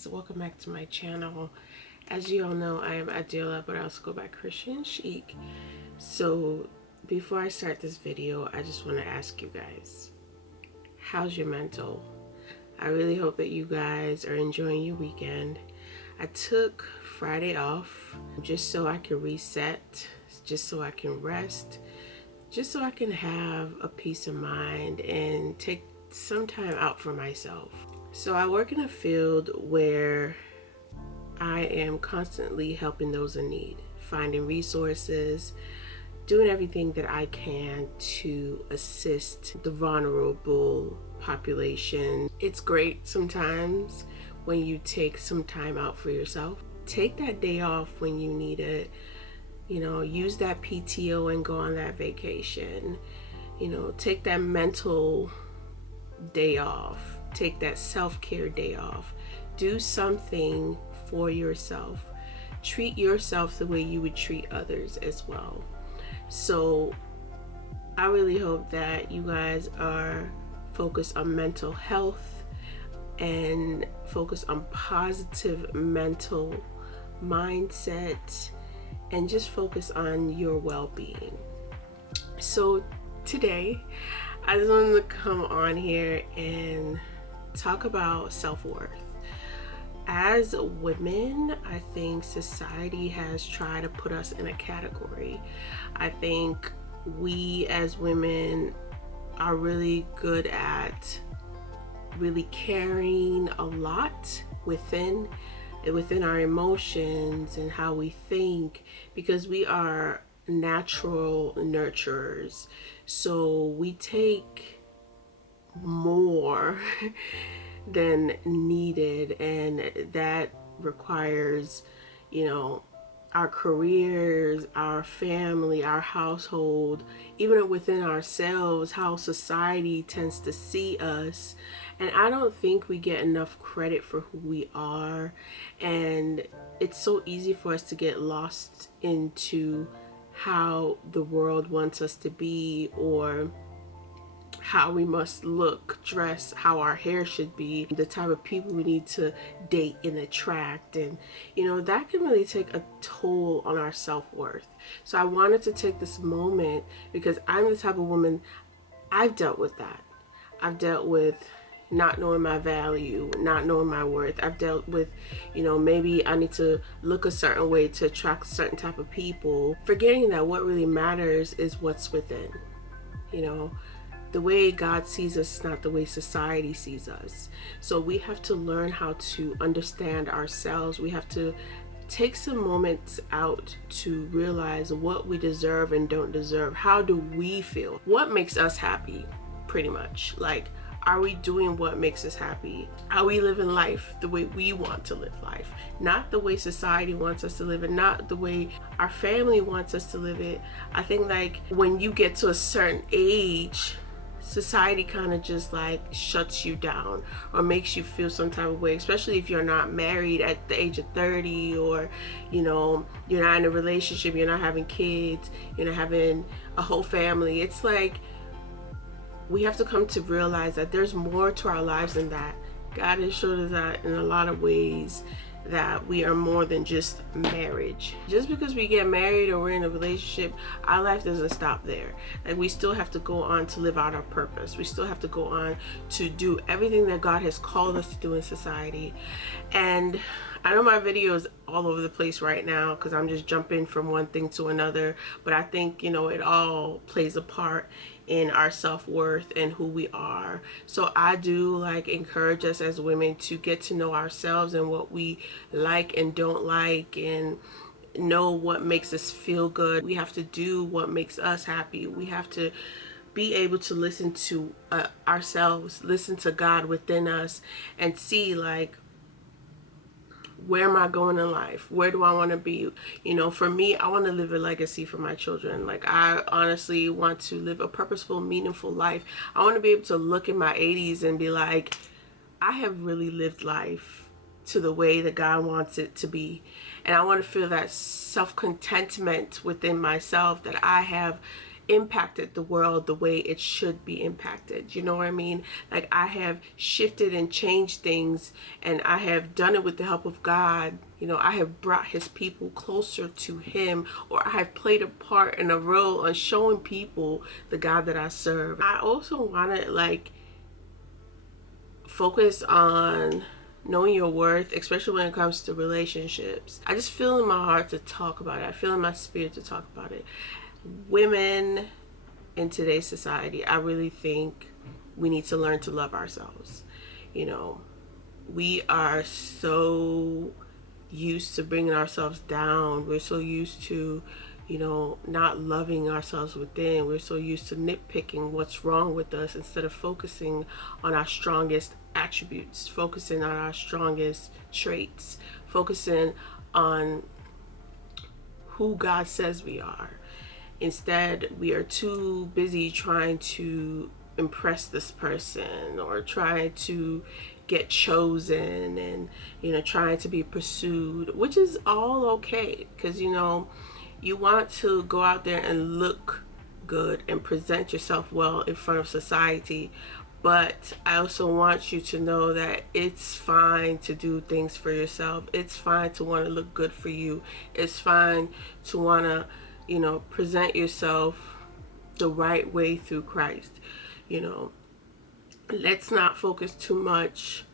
guys, welcome back to my channel. As you all know, I am Adeola, but I also go by Christian Chic. So before I start this video, I just want to ask you guys, how's your mental? I really hope that you guys are enjoying your weekend. I took Friday off just so I can reset, just so I can rest, just so I can have a peace of mind and take some time out for myself. So I work in a field where I am constantly helping those in need, finding resources, doing everything that I can to assist the vulnerable population. It's great sometimes when you take some time out for yourself. Take that day off when you need it. Use that PTO and go on that vacation. Take that mental day off. Take that self-care day off. Do something for yourself. Treat yourself the way you would treat others as well. So I really hope that you guys are focused on mental health and focused on positive mental mindset and just focus on your well-being. So today I just wanted to come on here and talk about self-worth. As women, I think society has tried to put us in a category. I think we as women are really good at really caring a lot within our emotions and how we think, because we are natural nurturers. So we take more than needed, and that requires our careers, our family, our household, even within ourselves, how society tends to see us. And I don't think we get enough credit for who we are, and it's so easy for us to get lost into how the world wants us to be, or how we must look, dress, how our hair should be, the type of people we need to date and attract. And that can really take a toll on our self-worth. So I wanted to take this moment because I'm the type of woman, I've dealt with that. I've dealt with not knowing my value, not knowing my worth. I've dealt with, maybe I need to look a certain way to attract a certain type of people, forgetting that what really matters is what's within. The way God sees us is not the way society sees us. So we have to learn how to understand ourselves. We have to take some moments out to realize what we deserve and don't deserve. How do we feel? What makes us happy, pretty much. Like, are we doing what makes us happy? Are we living life the way we want to live life? Not the way society wants us to live it, not the way our family wants us to live it. I think like when you get to a certain age, society kind of just like shuts you down or makes you feel some type of way, especially if you're not married at the age of 30, or you're not in a relationship, you're not having kids, you're not having a whole family. It's like we have to come to realize that there's more to our lives than that. God has showed us that in a lot of ways, that we are more than just marriage. Just because we get married or we're in a relationship, our life doesn't stop there. Like, we still have to go on to live out our purpose. We still have to go on to do everything that God has called us to do in society. And I know my video is all over the place right now because I'm just jumping from one thing to another, but I think it all plays a part in our self-worth and who we are. So I do encourage us as women to get to know ourselves and what we like and don't like, and know what makes us feel good. We have to do what makes us happy. We have to be able to listen to ourselves, listen to God within us, and see where am I going in life? Where do I want to be? For me, I want to live a legacy for my children. I honestly want to live a purposeful, meaningful life. I want to be able to look in my 80s and be like, I have really lived life to the way that God wants it to be. And I want to feel that self-contentment within myself, that I have impacted the world the way it should be impacted. You know what I mean? Like, I have shifted and changed things, and I have done it with the help of God. You know, I have brought his people closer to him, or I have played a part and a role on showing people the God that I serve. I also want to like focus on knowing your worth, especially when it comes to relationships. I just feel in my heart to talk about it. I feel in my spirit to talk about it. Women in today's society, I really think we need to learn to love ourselves. You know, we are so used to bringing ourselves down. We're so used to, you know, not loving ourselves within. We're so used to nitpicking what's wrong with us instead of focusing on our strongest attributes, focusing on our strongest traits, focusing on who God says we are. Instead, we are too busy trying to impress this person or trying to get chosen and, you know, trying to be pursued, which is all okay, because, you know, you want to go out there and look good and present yourself well in front of society. But I also want you to know that it's fine to do things for yourself. It's fine to want to look good for you. It's fine to want to, you know, present yourself the right way through Christ. You know, let's not focus too much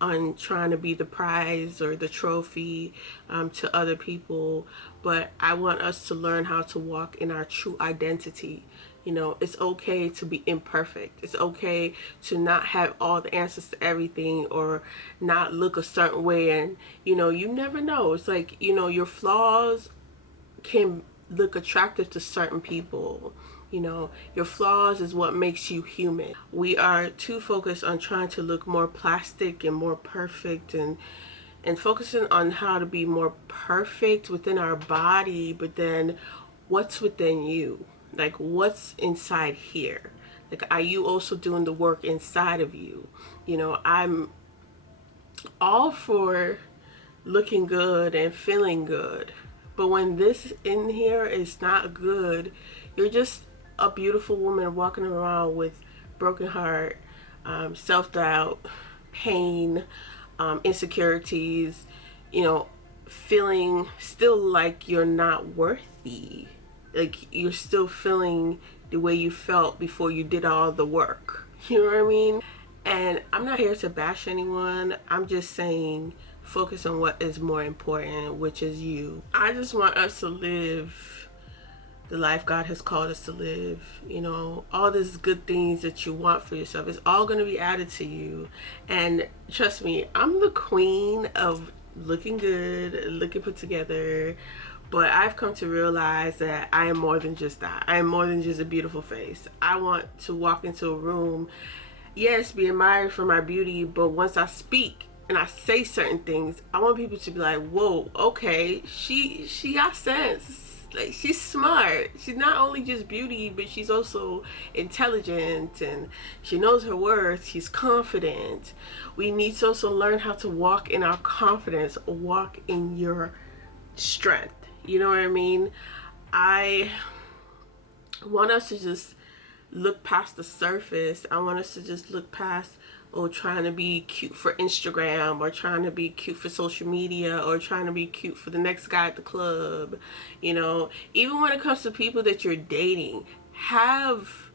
on trying to be the prize or the trophy to other people, but I want us to learn how to walk in our true identity. You know, it's okay to be imperfect. It's okay to not have all the answers to everything or not look a certain way. And, you know, you never know. It's like, you know, your flaws can look attractive to certain people. You know, your flaws is what makes you human. We are too focused on trying to look more plastic and more perfect, and focusing on how to be more perfect within our body, but then what's within you? Like, what's inside here? Like, are you also doing the work inside of you? You know, I'm all for looking good and feeling good, but when this in here is not good, you're just a beautiful woman walking around with broken heart, self-doubt, pain, insecurities, you know, feeling still like you're not worthy, like you're still feeling the way you felt before you did all the work. You know what I mean? And I'm not here to bash anyone. I'm just saying focus on what is more important, which is you. I just want us to live the life God has called us to live. You know, all these good things that you want for yourself is all going to be added to you. And trust me, I'm the queen of looking good, looking put together, but I've come to realize that I am more than just that. I am more than just a beautiful face. I want to walk into a room, yes, be admired for my beauty, but once I speak and I say certain things, I want people to be like, whoa, okay, she got sense. Like, she's smart. She's not only just beauty, but she's also intelligent, and she knows her worth. She's confident. We need to also learn how to walk in our confidence, walk in your strength. You know what I mean? I want us to just look past the surface. I want us to just look past, or trying to be cute for Instagram, or trying to be cute for social media, or trying to be cute for the next guy at the club. You know, even when it comes to people that you're dating, have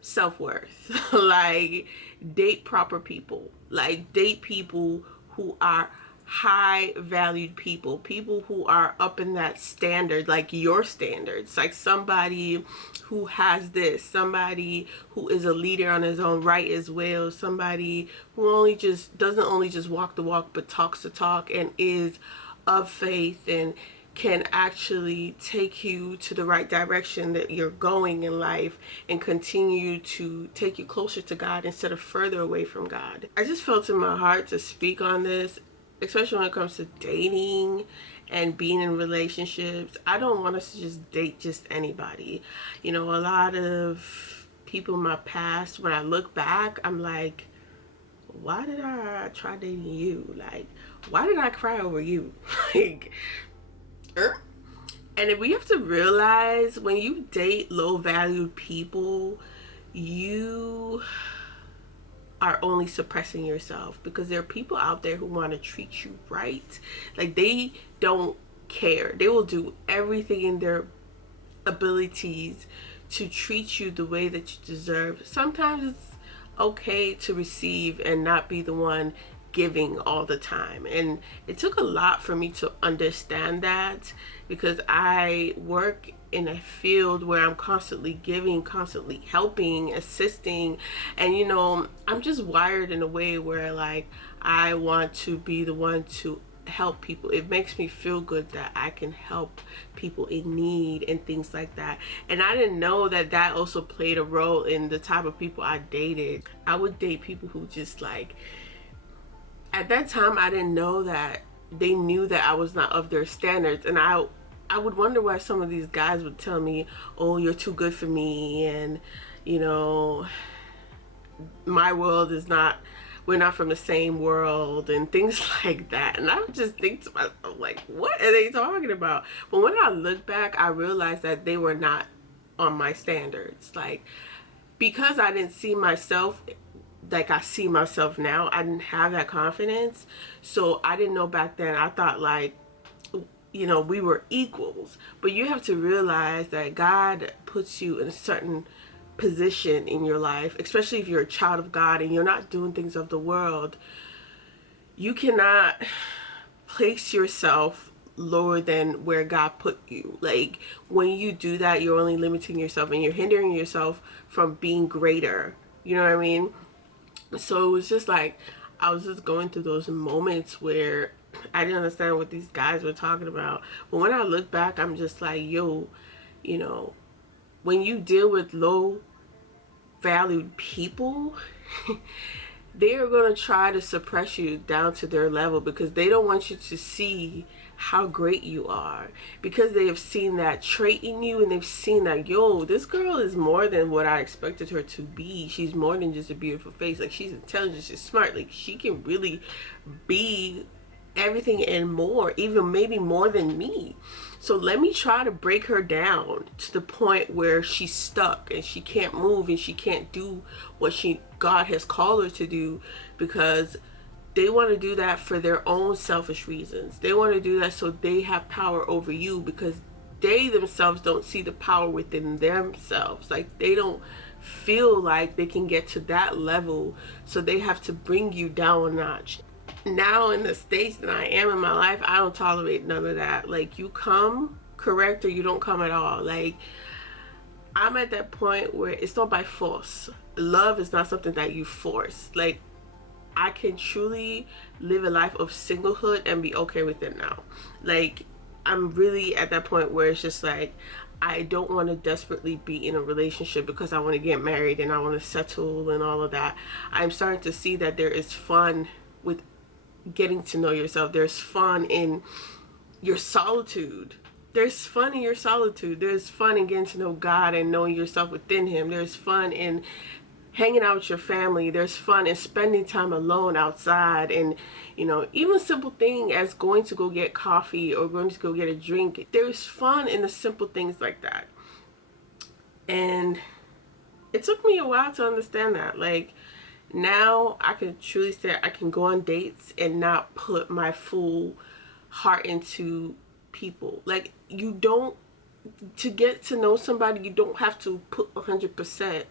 self-worth. Like, date proper people. Like, date people who are high valued people, people who are up in that standard, like your standards, like somebody who has this, somebody who is a leader on his own right as well, somebody who doesn't only just walk the walk but talks the talk and is of faith and can actually take you to the right direction that you're going in life and continue to take you closer to God instead of further away from God. I just felt in my heart to speak on this, especially when it comes to dating and being in relationships. I don't want us to just date just anybody. You know, a lot of people in my past, when I look back, I'm like, why did I try dating you? Like, why did I cry over you? Like, And we have to realize when you date low valued people, you are only suppressing yourself, because there are people out there who want to treat you right. Like, they don't care. They will do everything in their abilities to treat you the way that you deserve. Sometimes it's okay to receive and not be the one giving all the time. And it took a lot for me to understand that, because I work in a field where I'm constantly giving, constantly helping, assisting, and you know, I'm just wired in a way where like I want to be the one to help people. It makes me feel good that I can help people in need and things like that. And I didn't know that that also played a role in the type of people I dated. I would date people who just like, at that time I didn't know that they knew that I was not of their standards. And I would wonder why some of these guys would tell me, oh, you're too good for me, and you know, my world is not, we're not from the same world, and things like that. And I would just think to myself, like, what are they talking about? But when I look back, I realized that they were not on my standards. Like, because I didn't see myself like I see myself now, I didn't have that confidence. So I didn't know back then. I thought like, you know, we were equals. But you have to realize that God puts you in a certain position in your life, especially if you're a child of God and you're not doing things of the world. You cannot place yourself lower than where God put you. Like, when you do that, you're only limiting yourself and you're hindering yourself from being greater. You know what I mean? So it was just like, I was just going through those moments where I didn't understand what these guys were talking about. But when I look back, I'm just like, yo, you know, when you deal with low valued people, they are going to try to suppress you down to their level, because they don't want you to see how great you are, because they have seen that trait in you, and they've seen that, yo, this girl is more than what I expected her to be. She's more than just a beautiful face. Like, she's intelligent, she's smart, like she can really be everything and more, even maybe more than me. So let me try to break her down to the point where she's stuck and she can't move and she can't do what God has called her to do, because they want to do that for their own selfish reasons. They want to do that so they have power over you, because they themselves don't see the power within themselves. Like, they don't feel like they can get to that level, so they have to bring you down a notch. Now in the stage that I am in my life, I don't tolerate none of that. Like, you come correct or you don't come at all. Like, I'm at that point where it's not by force. Love is not something that you force. Like, I can truly live a life of singlehood and be okay with it now. Like, I'm really at that point where it's just like, I don't want to desperately be in a relationship because I want to get married and I want to settle and all of that. I'm starting to see that there is fun with getting to know yourself. There's fun in your solitude. There's fun in your solitude. There's fun in getting to know God and knowing yourself within Him. There's fun in hanging out with your family. There's fun in spending time alone outside, and you know, even a simple thing as going to go get coffee or going to go get a drink. There's fun in the simple things like that. And it took me a while to understand that. Like, now I can truly say I can go on dates and not put my full heart into people. Like, you don't, to get to know somebody, you don't have to put 100%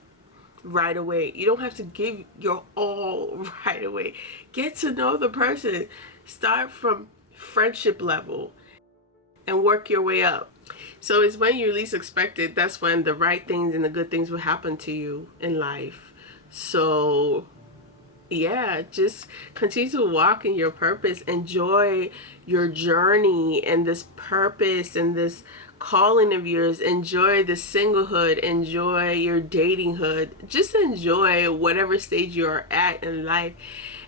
right away. You don't have to give your all right away. Get to know the person. Start from friendship level and work your way up. So it's when you least expect it, that's when the right things and the good things will happen to you in life. So yeah, just continue to walk in your purpose. Enjoy your journey and this purpose and this calling of yours. Enjoy the singlehood. Enjoy your datinghood. Just enjoy whatever stage you're at in life.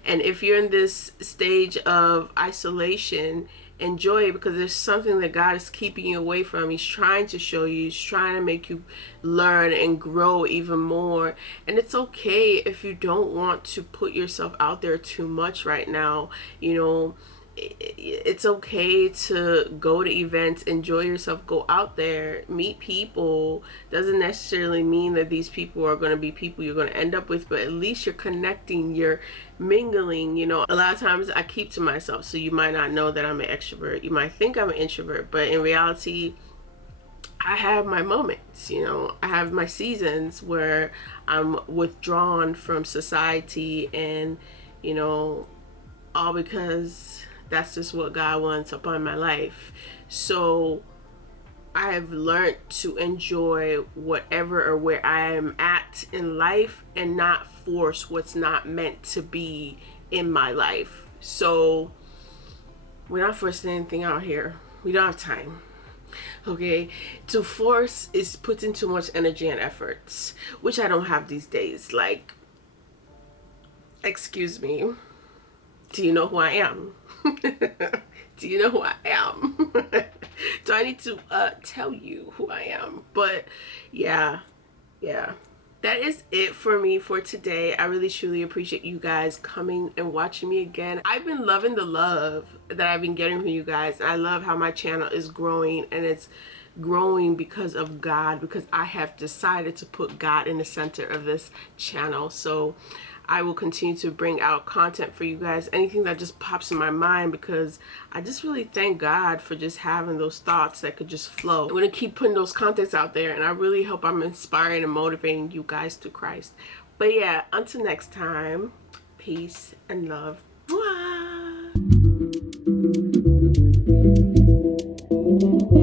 And if you're in this stage of isolation, enjoy it, because there's something that God is keeping you away from. He's trying to show you. He's trying to make you learn and grow even more. And it's okay if you don't want to put yourself out there too much right now. You know, it's okay to go to events, enjoy yourself, go out there, meet people. Doesn't necessarily mean that these people are going to be people you're going to end up with, but at least you're connecting, you're mingling. You know, a lot of times I keep to myself, so you might not know that I'm an extrovert. You might think I'm an introvert, but in reality, I have my moments. You know, I have my seasons where I'm withdrawn from society, and you know, all because that's just what God wants upon my life. So I have learned to enjoy whatever or where I am at in life and not force what's not meant to be in my life. So we're not forcing anything out here. We don't have time. Okay, to force is putting too much energy and efforts, which I don't have these days. Like, excuse me, do you know who I am? Do you know who I am? Do I need to tell you who I am? But yeah, that is it for me for today. I really truly appreciate you guys coming and watching me again. I've been loving the love that I've been getting from you guys. I love how my channel is growing, and it's growing because of God, because I have decided to put God in the center of this channel. So I will continue to bring out content for you guys, anything that just pops in my mind, because I just really thank God for just having those thoughts that could just flow. I'm going to keep putting those contents out there, and I really hope I'm inspiring and motivating you guys to Christ. But yeah, until next time, peace and love. Mwah!